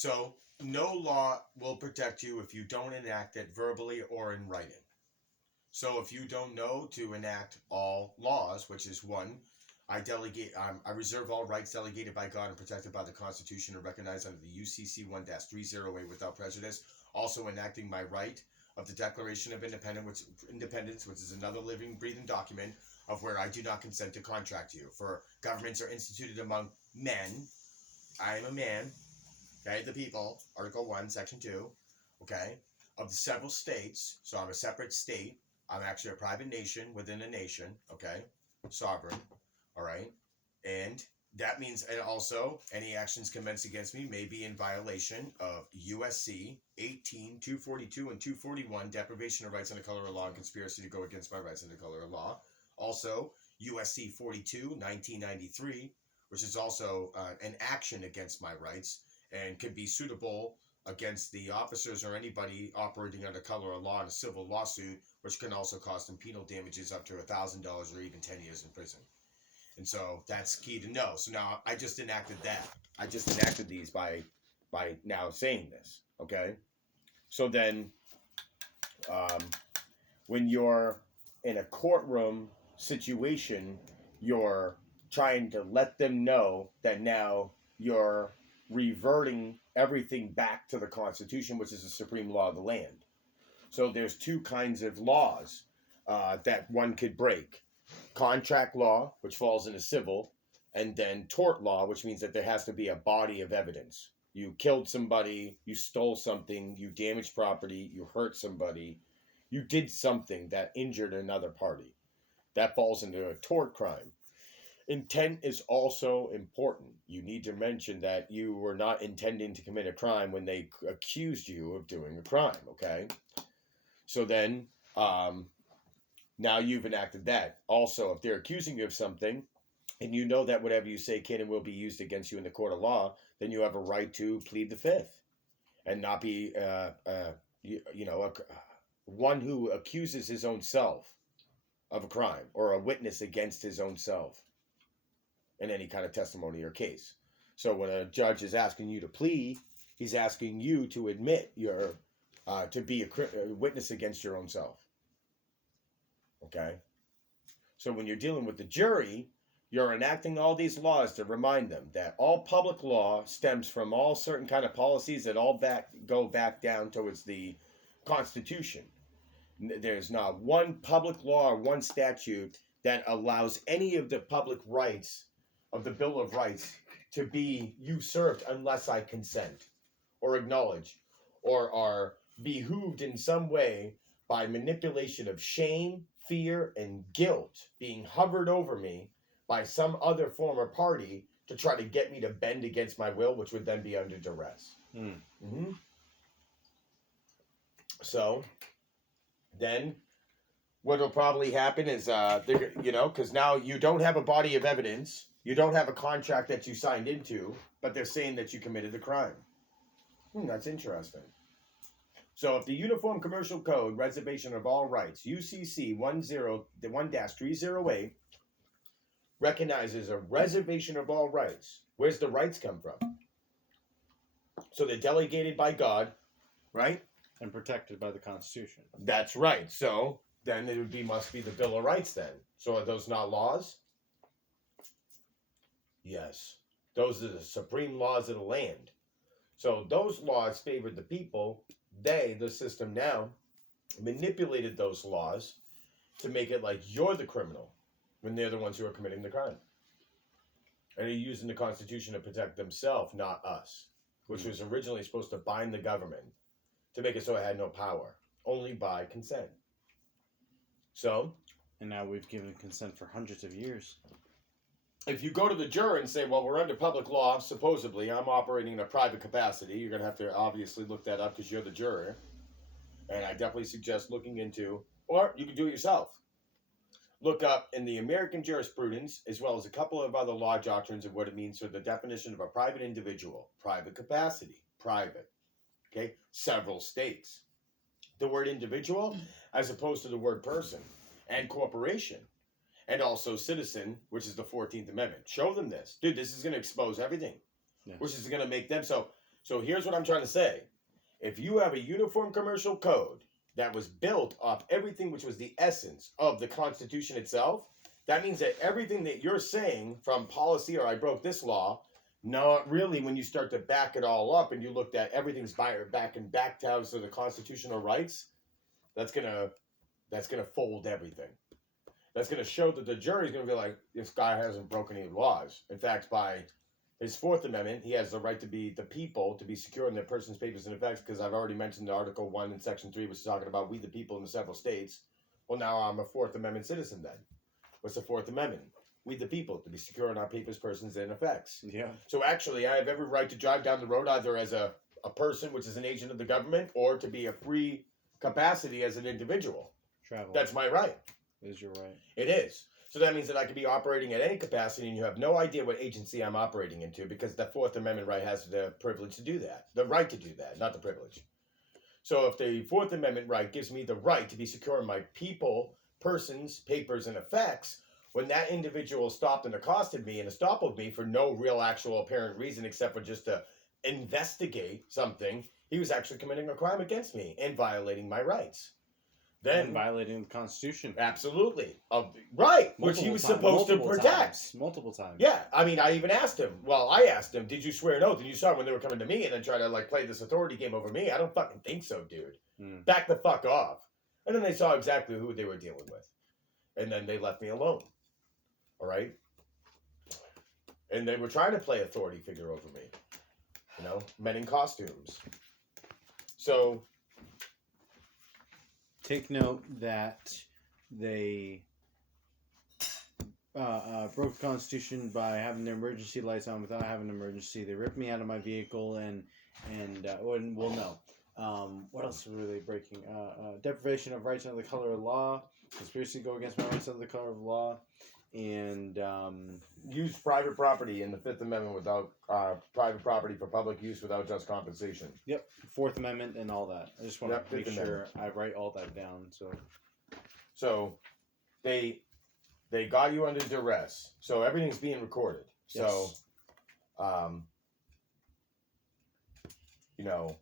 So no law will protect you if you don't enact it verbally or in writing. So if you don't know to enact all laws, which is one, I reserve all rights delegated by God and protected by the Constitution and recognized under the UCC 1-308 without prejudice. Also enacting my right of the Declaration of Independence, which is another living, breathing document of where I do not consent to contract you. For governments are instituted among men. I am a man, okay, the people, Article 1, Section 2, okay, of the several states. So I'm a separate state. I'm actually a private nation within a nation, okay, sovereign, all right, and that means, and also any actions commenced against me may be in violation of USC 18, 242, and 241, deprivation of rights under color of law and conspiracy to go against my rights under color of law. Also, USC 42, 1993, which is also an action against my rights and can be suitable against the officers or anybody operating under color of law in a civil lawsuit, which can also cost them penal damages up to $1,000 or even 10 years in prison. And so that's key to know. So now I just enacted that. I just enacted these by now saying this. Okay. So then, when you're in a courtroom situation, you're trying to let them know that now you're reverting everything back to the Constitution, which is the supreme law of the land. So there's two kinds of laws that one could break. Contract law, which falls into civil, and then tort law, which means that there has to be a body of evidence. You killed somebody, you stole something, you damaged property, you hurt somebody, you did something that injured another party. That falls into a tort crime. Intent is also important. You need to mention that you were not intending to commit a crime when they accused you of doing a crime, okay? So then, now you've enacted that. Also, if they're accusing you of something, and you know that whatever you say can and will be used against you in the court of law, then you have a right to plead the fifth and not be, one who accuses his own self of a crime or a witness against his own self in any kind of testimony or case. So when a judge is asking you to plead, he's asking you to admit to be a witness against your own self. Okay? So when you're dealing with the jury, you're enacting all these laws to remind them that all public law stems from all certain kind of policies that all go back down towards the Constitution. There's not one public law or one statute that allows any of the public rights of the Bill of Rights to be usurped unless I consent or acknowledge or are behooved in some way by manipulation of shame, fear, and guilt being hovered over me by some other former party to try to get me to bend against my will, which would then be under duress. Mm-hmm. So then what will probably happen is, because now you don't have a body of evidence, you don't have a contract that you signed into, but they're saying that you committed the crime. That's interesting. So if the Uniform Commercial Code, Reservation of All Rights, UCC 1-308, recognizes a reservation of all rights, where's the rights come from? So they're delegated by God, right? And protected by the Constitution. That's right. So then it must be the Bill of Rights then. So are those not laws? Yes. Those are the supreme laws of the land. So those laws favored the people. The system now, manipulated those laws to make it like you're the criminal when they're the ones who are committing the crime. And they're using the Constitution to protect themselves, not us, which was originally supposed to bind the government to make it so it had no power, only by consent. So, and now we've given consent for hundreds of years. If you go to the jury and say, well, we're under public law, supposedly, I'm operating in a private capacity, you're going to have to obviously look that up because you're the juror. And I definitely suggest looking into, or you can do it yourself. Look up in the American jurisprudence, as well as a couple of other law doctrines of what it means for the definition of a private individual, private capacity, private, okay, several states. The word individual, as opposed to the word person, and corporation. And also citizen, which is the 14th Amendment. Show them this. Dude, this is going to expose everything. Yes. Which is going to make them so. So here's what I'm trying to say. If you have a uniform commercial code that was built off everything which was the essence of the Constitution itself, that means that everything that you're saying from policy or I broke this law, not really when you start to back it all up and you looked at everything's back to the constitutional rights, that's gonna fold everything. That's gonna show that the jury's gonna be like, this guy hasn't broken any laws. In fact, by his Fourth Amendment, he has the right to be the people, to be secure in their persons, papers, and effects, because I've already mentioned Article 1 and Section 3, which is talking about we the people in the several states. Well, now I'm a Fourth Amendment citizen then. What's the Fourth Amendment? We the people, to be secure in our papers, persons, and effects. Yeah. So actually, I have every right to drive down the road either as a person, which is an agent of the government, or to be a free capacity as an individual. Travel. That's my right. Is your right. It is. So that means that I could be operating at any capacity and you have no idea what agency I'm operating into because the Fourth Amendment right has the privilege to do that. The right to do that, not the privilege. So if the Fourth Amendment right gives me the right to be secure in my people, persons, papers, and effects, when that individual stopped and accosted me and estoppeled me for no real actual apparent reason except for just to investigate something, he was actually committing a crime against me and violating my rights. Then And violating the Constitution. Absolutely. Right. Which he was supposed to protect. Multiple times. Yeah. I mean, I even asked him. Well, I asked him, did you swear an oath? And you saw when they were coming to me and then try to like play this authority game over me. I don't fucking think so, dude. Back the fuck off. And then they saw exactly who they were dealing with. And then they left me alone. All right. And they were trying to play authority figure over me. You know, men in costumes. So take note that they broke the Constitution by having their emergency lights on without having an emergency. They ripped me out of my vehicle and well, no. What else were they breaking? Deprivation of rights under the color of law. Conspiracy to go against my rights under the color of law. And use private property in the Fifth Amendment without private property for public use without just compensation. Yep, Fourth Amendment and all that. I just want to make sure I write all that down. So they got you under duress. So everything's being recorded. Yes. So you know,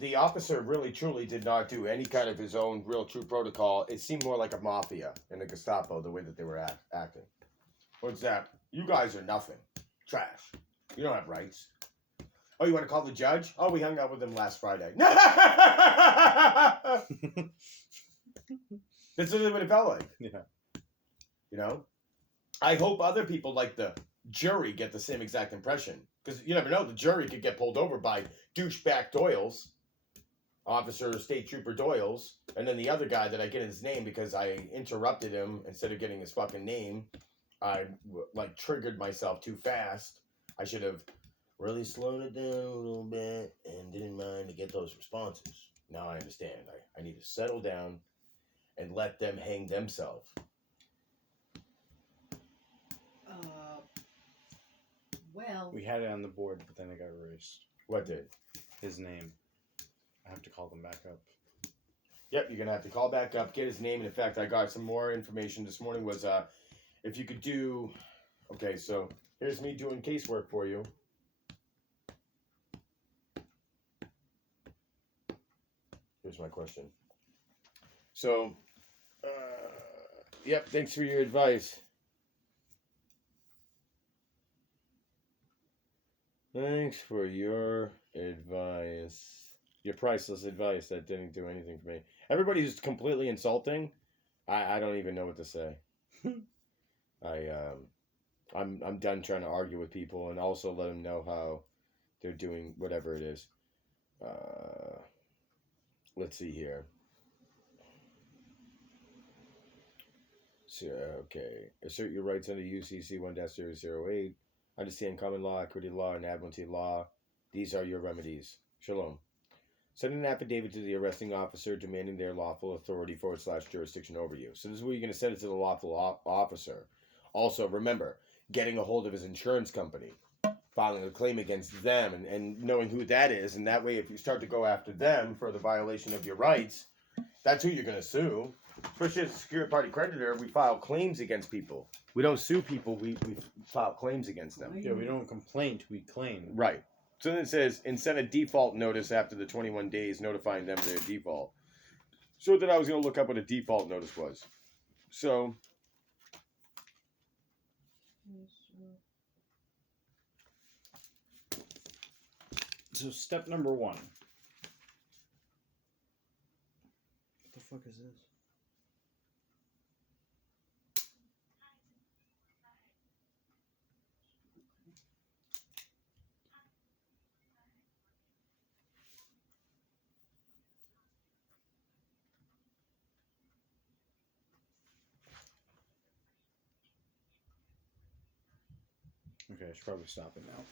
the officer really truly did not do any kind of his own real true protocol. It seemed more like a mafia and a Gestapo the way that they were acting. What's that? You guys are nothing. Trash. You don't have rights. Oh, you want to call the judge? Oh, we hung out with him last Friday. That's literally what it felt like. Yeah. You know? I hope other people like the jury get the same exact impression. Because you never know, the jury could get pulled over by douchebag Doyles. Officer State Trooper Doyles, and then the other guy that I get his name because I interrupted him instead of getting his fucking name. I like triggered myself too fast. I should have really slowed it down a little bit and didn't mind to get those responses. Now I understand. I need to settle down and let them hang themselves. Well, we had it on the board, but then it got erased. What did? His name. I have to call them back up. Yep, you're going to have to call back up, get his name. And in fact, I got some more information this morning was if you could do... Okay, so here's me doing casework for you. Here's my question. So, yep, thanks for your advice. Thanks for your advice. Your priceless advice that didn't do anything for me. Everybody who's completely insulting, I don't even know what to say. I'm done trying to argue with people and also let them know how they're doing whatever it is. Let's see here. So, okay. Assert your rights under UCC 1-008. Understand common law, equity law, and admiralty law. These are your remedies. Shalom. Send an affidavit to the arresting officer demanding their lawful authority / jurisdiction over you. So this is where you're going to send it to the lawful officer. Also, remember, getting a hold of his insurance company, filing a claim against them, and knowing who that is. And that way, if you start to go after them for the violation of your rights, that's who you're going to sue. Especially as a secured party creditor, we file claims against people. We don't sue people, we file claims against them. Yeah, we don't complain, we claim. Right. So then it says, and send a default notice after the 21 days notifying them of their default. So then I was going to look up what a default notice was. So, So step number 1. What the fuck is this? Okay, I should probably stop it now.